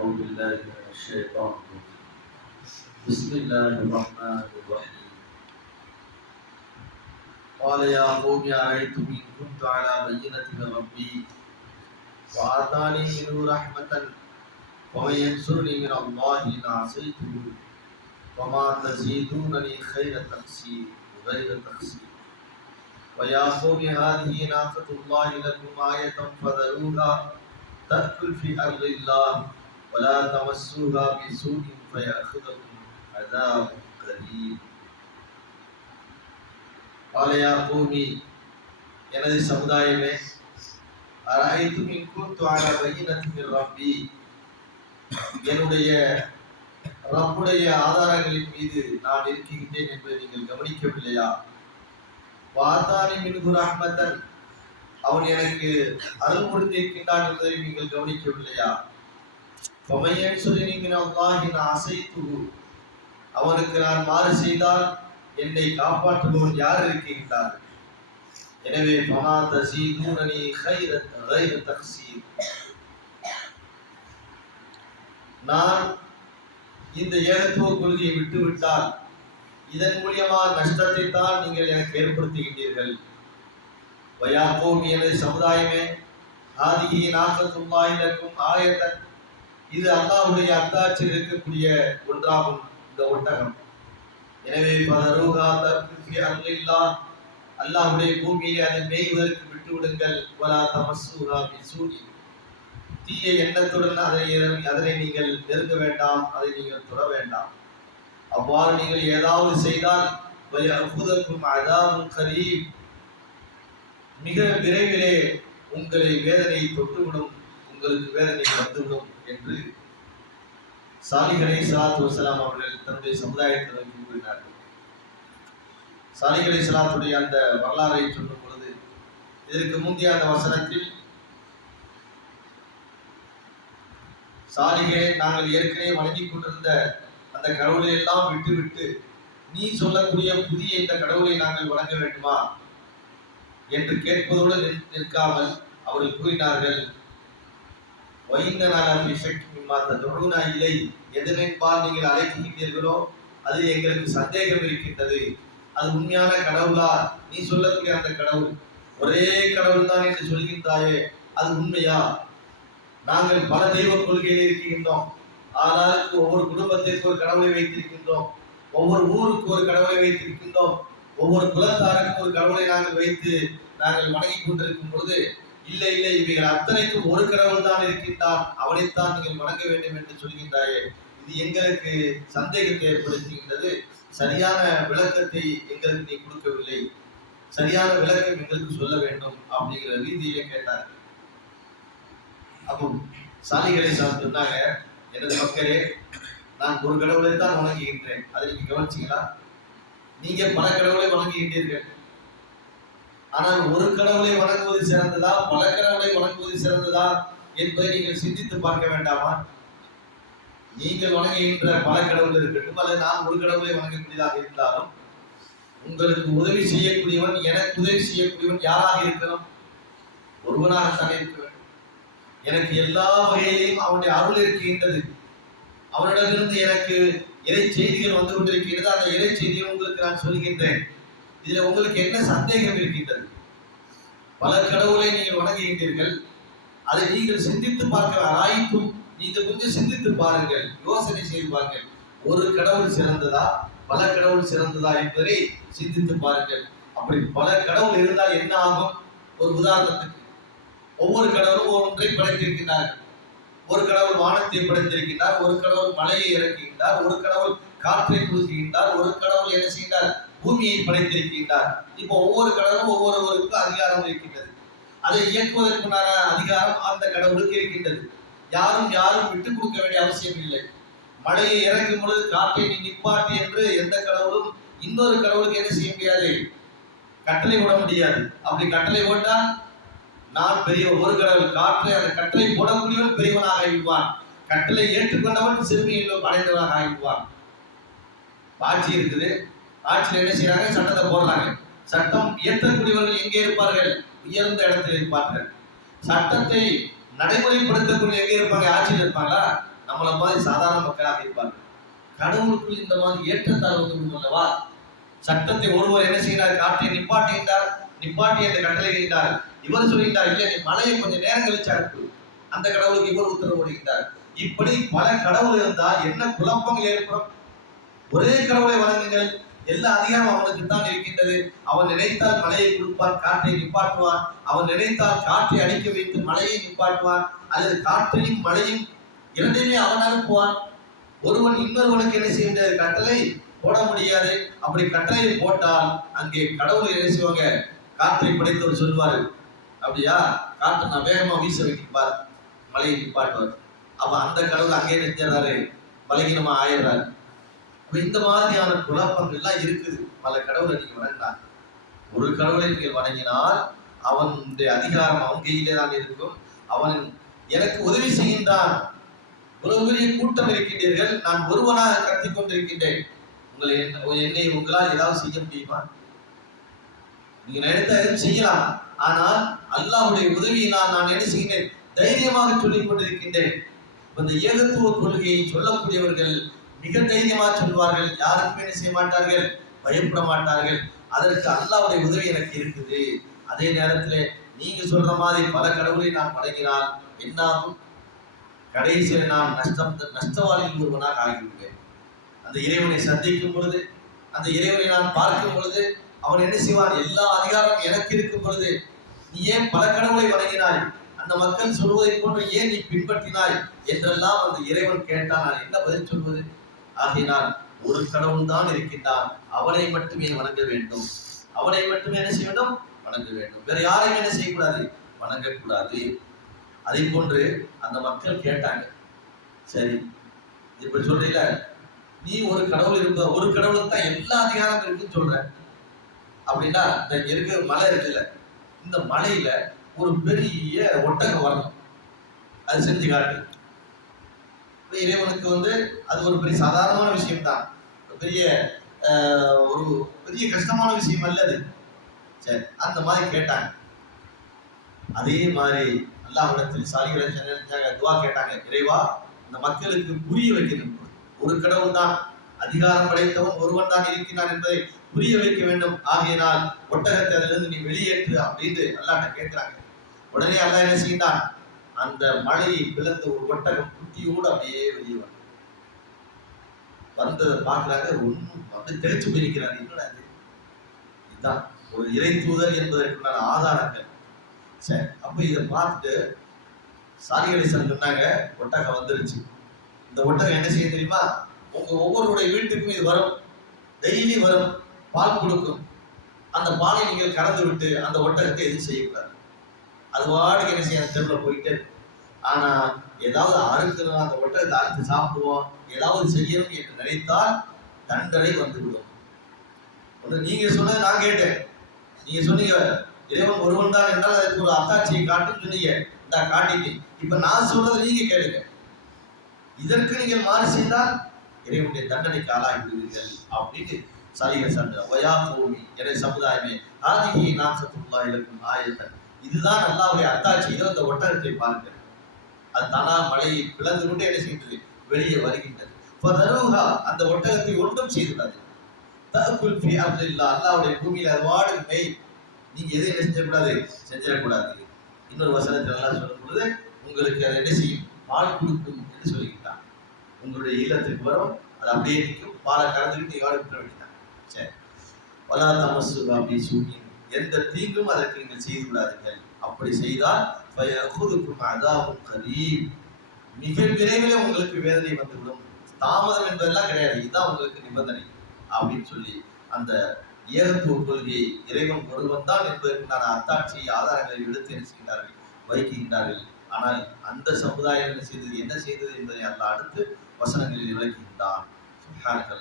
أعوذ بالله من الشيطان بسم الله الرحمن الرحيم. قال يا قوم أرأيتم إن كنت على بينة من ربي وآتاني منه رحمة ومن ينصرني من الله إن عصيته وما تزيدونني خير تقصير غير تقصير ويا قوم هذه ناقة الله لكم آية فذروها تأكل في أرض الله. ولا تمسوها بسوء فيأخذكم عذاب قريب قال يا قومي எனது சமுதாயமே அரைத்து மின் கூத்து அல பையினத்தின் ரப்பி என்னுடைய ரப்புடைய ஆதாரங்களின் மீது நான் இருக்கின்றேன் என்பதை நீங்கள் கவனிக்கவில்லையா வாத்தானி மின்கு ரஹ்மத்தன் அவன் எனக்கு அருள் கொடுத்திருக்கின்றான் என்பதை நீங்கள் கவனிக்கவில்லையா பமையன் சொல்லி நீங்கள் அல்லாஹின் அசைத்து அவனுக்கு நான் மாறு செய்தால் என்னை காப்பாற்றுபவன் யார் இருக்கின்றார்? எனவே பமா தசீதூனனி கைர கைர தக்சீர். நான் இந்த ஏகத்துவ கொள்கையை விட்டுவிட்டால் இதன் மூலியமா நஷ்டத்தை தான் நீங்கள் எனக்கு ஏற்படுத்துகின்றீர்கள். வயாக்கோம் எனது சமுதாயமே ஆதிகி நாக்கத்துள்ளாயிலக்கும் ஆயத்தன் இது அல்லாவுடைய அத்தாட்சியில் இருக்கக்கூடிய ஒன்றாகும் இந்த ஒட்டகம். எனவே பதரூகா தற்பி அல்லா அல்லாஹ்வுடைய பூமியை அதை மேய்வதற்கு விட்டு விடுங்கள் வலா தமசூஹா பிசூனி தீய எண்ணத்துடன் அதை அதனை நீங்கள் நெருங்க வேண்டாம் அதை நீங்கள் தொட வேண்டாம். அவ்வாறு நீங்கள் ஏதாவது செய்தால் வயஃபுதக்கும் அதாபும் கரீம். மிக விரைவிலே உங்களை வேதனை தொட்டுவிடும் உங்களுக்கு வேதனை வந்துவிடும். என்று சாலிகளை சலாத்து வசலாம் அவர்கள் தன்னுடைய சமுதாயத்தினருக்கு கூறினார்கள். சாலிகளை சலாத்துடைய அந்த வரலாறை சொல்லும் பொழுது இதற்கு முந்தைய அந்த வசனத்தில் சாலிகளை நாங்கள் ஏற்கனவே வணங்கிக் கொண்டிருந்த அந்த கடவுளை எல்லாம் விட்டுவிட்டு நீ சொல்லக்கூடிய புதிய இந்த கடவுளை நாங்கள் வழங்க வேண்டுமா? என்று கேட்பதோடு நிற்- நிற்காமல் அவர்கள் கூறினார்கள். வைந்தனாலி சக்தி மிம்மாத்த தொழுனா இலை எதனென்பால் நீங்கள் அழைக்கின்றீர்களோ அது எங்களுக்கு சந்தேகம் இருக்கின்றது. அது உண்மையான கடவுளா? நீ சொல்லக்கூடிய அந்த கடவுள். ஒரே கடவுள் தான் என்று சொல்கின்றாயே அது உண்மையா? நாங்கள் பல தெய்வ கொள்கையில் இருக்கின்றோம். ஆனால் ஒவ்வொரு குடும்பத்திற்கு ஒரு கடவுளை வைத்திருக்கின்றோம். ஒவ்வொரு ஊருக்கு ஒரு கடவுளை வைத்திருக்கின்றோம். ஒவ்வொரு குலத்தாருக்கும் ஒரு கடவுளை நாங்கள் வைத்து நாங்கள் வணங்கிக் கொண்டிருக்கும் பொழுது இல்லை இல்லை இவைகள் அத்தனைக்கும் ஒரு கடவுள் தான் இருக்கின்றான். அவனைத்தான் நீங்கள் வணங்க வேண்டும் என்று சொல்கின்றாயே. இது எங்களுக்கு சந்தேகத்தை ஏற்படுத்துகின்றது. சரியான விளக்கத்தை எங்களுக்கு நீ கொடுக்கவில்லை. சரியான விளக்கம் எங்களுக்கு சொல்ல வேண்டும் அப்படிங்கிற ரீதியிலே கேட்டார். அப்போ சாலிகளை சார் சொன்னாங்க எனது மக்களே நான் ஒரு கடவுளை தான் வணங்குகின்றேன். அதை நீங்க கவனிச்சீங்களா? நீங்க பல கடவுளை வணங்குகின்றீர்கள். ஆனால் ஒரு கடவுளை வணங்குவது சிறந்ததா? பல கடவுளை வணங்குவது சிறந்ததா? என்பதை நீங்கள் சிந்தித்து பார்க்க வேண்டாமா? நீங்கள் வணங்குகின்ற பல கடவுள் இருக்கட்டும் அல்லது நான் ஒரு கடவுளை வணங்கக்கூடியதாக இருந்தாலும் உங்களுக்கு உதவி செய்யக்கூடியவன் எனக்கு உதவி செய்யக்கூடியவன் யாராக இருக்கணும்? ஒருவனாகத்தான் இருக்க வேண்டும். எனக்கு எல்லா வகையிலையும் அவனுடைய அருள் இருக்கின்றது. அவனிடமிருந்து எனக்கு இறை செய்திகள் வந்து கொண்டிருக்கின்றது. அந்த இறை செய்தியை உங்களுக்கு நான் சொல்கின்றேன். இதுல உங்களுக்கு என்ன சந்தேகம் இருக்கின்றது? பல கடவுளை நீங்கள் வணங்குகின்றீர்கள். அதை நீங்கள் சிந்தித்து பார்க்கிற ஆய்ப்பும் நீங்கள் கொஞ்சம் சிந்தித்து பாருங்கள் யோசனை செய்து பாருங்கள். ஒரு கடவுள் சிறந்ததா? பல கடவுள் சிறந்ததா என்பதை சிந்தித்து பாருங்கள். அப்படி பல கடவுள் இருந்தால் என்ன ஆகும்? ஒரு உதாரணத்துக்கு ஒவ்வொரு கடவுளும் ஒன்றை படைத்திருக்கிறார்கள் ஒரு கடவுள் வானத்தை படைத்திருக்கின்றார் ஒரு கடவுள் மலையை இறக்குகின்றார் ஒரு கடவுள் காற்றை பூசுகின்றார் ஒரு கடவுள் என்ன செய்கிறார் பூமியை படைத்திருக்கின்றார். இப்போ ஒவ்வொரு கடவுளும் ஒவ்வொருவருக்கும் அதிகாரம் இருக்கின்றது. அதை இயக்குவதற்குண்டான அதிகாரம் அந்த கடவுளுக்கு இருக்கின்றது. யாரும் யாரும் விட்டுக் கொடுக்க வேண்டிய அவசியம் இல்லை. மழையை இறக்கும் பொழுது காற்றை நீ நிப்பாட்டு என்று எந்த கடவுளும் இன்னொரு கடவுளுக்கு என்ன செய்ய முடியாது? கட்டளை விட முடியாது. அப்படி கட்டளை போட்டால் நான் பெரிய ஒரு கடவுள் காற்றை அந்த கட்டளை போடக்கூடியவன் பெரியவனாக ஆகிடுவான் கட்டளை ஏற்றுக்கொண்டவன் சிறுமியில் அடைந்தவனாக ஆகிடுவான் ஆட்சி இருக்குது. ஆட்சியில் என்ன செய்யறாங்க சட்டத்தை போடுறாங்க. சட்டம் இயற்றக்கூடியவர்கள் எங்கே இருப்பார்கள்? உயர்ந்த இடத்தில் இருப்பார்கள். சட்டத்தை நடைமுறைப்படுத்தக்கூடிய எங்கே இருப்பாங்க? ஆட்சியில் இருப்பாங்களா? நம்மளை மாதிரி சாதாரண மக்களாக இருப்பார்கள் கடவுளுக்குள் இந்த மாதிரி ஏற்றத்தாழ்வு வந்து அல்லவா? சட்டத்தை ஒருவர் என்ன செய்கிறார்? காற்றை நிப்பாட்டுகின்றார் நிப்பாட்டி அந்த கட்டளை இடுகின்றார் இவர் சொல்லிட்டார் இல்லை நீ மலையை கொஞ்சம் நேரம் கழிச்சா அந்த கடவுளுக்கு இவர் உத்தரவு போடுகின்றார் இப்படி பல கடவுள் இருந்தால் என்ன குழப்பங்கள் ஏற்படும்? ஒரே கடவுளை வழங்குங்கள் எல்லா அதிகாரம் அவனுக்கு தான் இருக்கின்றது. அவன் நினைத்தால் மலையை கொடுப்பான் காற்றை நிப்பாட்டுவான். அவன் நினைத்தால் காற்றை அடிக்க வைத்து மழையை நிப்பாட்டுவான். அல்லது காற்றையும் மழையும் இரண்டையுமே அவன் அனுப்புவான். ஒருவன் இன்னொருவனுக்கு என்ன செய்கின்ற கட்டளை? போட முடியாது. அப்படி கட்டளை போட்டால் அங்கே கடவுள் என்ன செய்வாங்க? காற்றை படைத்தவர் சொல்வாரு அப்படியா? காற்றை நான் வேகமா வீச வைக்கிப்பார் மலையை நிப்பாட்டுவார். அப்ப அந்த கடவுள் அங்கே நினைச்சாரு பலகீனமா ஆயிடுறாரு. இந்த மாதிரியான குழப்பங்கள்லாம் இருக்குது. பல கடவுளை நீங்க வணங்கினாங்க ஒரு கடவுளை நீங்கள் வணங்கினால் அவனுடைய அதிகாரம் அவன் கையிலே தான் இருக்கும். அவன் எனக்கு உதவி செய்கின்றான். இவ்வளவு பெரிய கூட்டம் இருக்கின்றீர்கள். நான் ஒருவனாக கத்திக் கொண்டிருக்கின்றேன். உங்களை என்னை உங்களால் ஏதாவது செய்ய முடியுமா? நீங்க நினைத்த எதுவும் செய்யலாம். ஆனால் அல்லாவுடைய உதவியினால் நான் என்ன செய்கிறேன் தைரியமாக சொல்லிக் கொண்டிருக்கின்றேன். இந்த ஏகத்துவ கொள்கையை சொல்லக்கூடியவர்கள் மிக தைரியமாக சொல்வார்கள் யாருக்கும் என்ன செய்ய மாட்டார்கள் பயப்பட மாட்டார்கள். அதற்கு அல்லாவுடைய உதவி எனக்கு இருக்குது. அதே நேரத்தில் நீங்க சொல்ற மாதிரி பல கடவுளை நான் படைக்கிறால் என்னாகும்? கடைசியில் நான் நஷ்டம் நஷ்டவாளியில் ஒருவனாக ஆகிவிடுவேன். அந்த இறைவனை சந்திக்கும் பொழுது அந்த இறைவனை நான் பார்க்கும் பொழுது அவன் என்ன செய்வான்? எல்லா அதிகாரமும் எனக்கு இருக்கும் பொழுது நீ ஏன் பல கடவுளை வணங்கினாய்? அந்த மக்கள் சொல்வதை போன்று ஏன் நீ பின்பற்றினாய்? என்றெல்லாம் அந்த இறைவன் கேட்டான். நான் என்ன பதில் சொல்வது? ஆகையினால் ஒரு கடவுள் தான் இருக்கின்றான் அவனை மட்டுமே வணங்க வேண்டும். அவனை மட்டுமே என்ன செய்ய வேண்டும்? வணங்க வேண்டும். வேற யாரையும் என்ன செய்யக்கூடாது? வணங்கக்கூடாது. அதை போன்று அந்த மக்கள் கேட்டாங்க. சரி இப்ப சொல்றீல நீ ஒரு கடவுள் இருக்க ஒரு கடவுளுக்கு தான் எல்லா அதிகாரம் இருக்குன்னு சொல்ற. அப்படின்னா இந்த இருக்கிற மலை இருக்குல்ல இந்த மலையில ஒரு பெரிய ஒட்டகம் வரணும். அது செஞ்சு காட்டு. இறைவனுக்கு வந்து அது ஒரு பெரிய சாதாரணமான விஷயம்தான். பெரிய ஒரு பெரிய கஷ்டமான விஷயம் அல்ல அது. சரி அந்த மாதிரி கேட்டாங்க. அதே மாதிரி அல்லாஹிடத்தில் சாலிகளை துவா கேட்டாங்க. இறைவா இந்த மக்களுக்கு புரிய வைக்கணும். ஒரு கடவுள் தான். அதிகாரம் படைத்தவன் ஒருவன் தான் இருக்கிறான் என்பதை புரிய வைக்க வேண்டும். ஆகையினால் ஒட்டகத்தை அதிலிருந்து நீ வெளியேற்று அப்படின்னு அல்லாட்ட கேட்கிறாங்க. உடனே அல்லாஹ் என்ன செய்தான்? அந்த மழையை பிளந்து ஒரு ஒட்டகம் குட்டியோடு அப்படியே வெளியே வர வந்ததை பார்க்கறாங்க ஒன்றும் வந்து தெளிச்சு போயிருக்கிறாங்க என்னடா இது? இதுதான் ஒரு இறை தூதர் என்பதற்குண்டான ஆதாரங்கள். சரி அப்போ இதை பார்த்துட்டு சாரிகணேசன் சொன்னாங்க ஒட்டகம் வந்துருச்சு. இந்த ஒட்டகம் என்ன செய்ய தெரியுமா? உங்க ஒவ்வொருடைய வீட்டுக்கும் இது வரும். டெய்லி வரும். பால் கொடுக்கும். அந்த பாலை நீங்கள் கறந்து விட்டு அந்த ஒட்டகத்தை எதுவும் செய்யக்கூடாது. அது வாடகை என்ன செய்ய தெருவில் போயிட்டு ஆனா ஏதாவது அறுக்கணும் அந்த ஒட்டகத்தை அறுத்து சாப்பிடுவோம். ஏதாவது செய்யணும் என்று நினைத்தால் தண்டனை வந்துவிடும். ஒண்ணு நீங்க சொன்னது நான் கேட்டேன். நீங்க சொன்னீங்க இறைவன் ஒருவன் தான் என்றால் அதுக்கு ஒரு அத்தாட்சியை காட்டுன்னு சொன்னீங்க. இந்த காட்டிட்டு இப்ப நான் சொல்றதை நீங்க கேளுங்க. இதற்கு நீங்கள் மாறு செய்தால் இறைவனுடைய தண்டனைக்கு ஆளாகி விடுவீர்கள் அப்படின்னு சண்டை சந்திர ஒயா பூமி இறை சமுதாயமே ஆதிகி நாசத்துல்லா இருக்கும் ஆயத்தன் இதுதான் அல்லாவுடைய அத்தாட்சி. இதோ இந்த ஒட்டகத்தை பாருங்கள். அது தானா மழையை பிளந்து கொண்டு என்ன செய்கின்றது? வெளியே வருகின்றது. ஃபதருஹா, அந்த ஒட்டகத்தை ஒன்றும் செய்துள்ளது தகுல் ஃபி இல்லா அல்லாவுடைய பூமியில் அது வாடு மெய். நீங்க எதை என்ன செஞ்சக்கூடாது செஞ்சிடக்கூடாது. இன்னொரு வசனத்தில் நல்லா சொல்லும் பொழுது உங்களுக்கு அதை என்ன செய்யும்? பால் கொடுக்கும் என்று சொல்லிக்கிட்டான் உங்களுடைய இல்லத்துக்கு வரும் அது அப்படியே நிற்கும். பாலை கலந்துக்கிட்டு நீங்க விட்டுற வேண்டியதான் சரி. வலா தமசு அப்படி சொல்லி எந்த தீங்கும் அதற்கு நீங்கள் செய்து விடாதீர்கள் அப்படி செய்தால் அதாவும் கரீம். மிக விரைவிலே உங்களுக்கு வேதனை வந்துவிடும். தாமதம் என்பதெல்லாம் கிடையாது. இதுதான் உங்களுக்கு நிபந்தனை அப்படின்னு சொல்லி அந்த ஏகத்துவ கொள்கையை இறைவன் ஒருவன் தான் என்பதற்கான அத்தாட்சியை ஆதாரங்களை எடுத்து என்ன செய்கிறார்கள் வைக்கின்றார்கள். ஆனால் அந்த சமுதாயம் என்ன செய்தது? என்ன செய்தது என்பதை அல்ல அடுத்து வசனங்களில் விளக்குகின்றான்.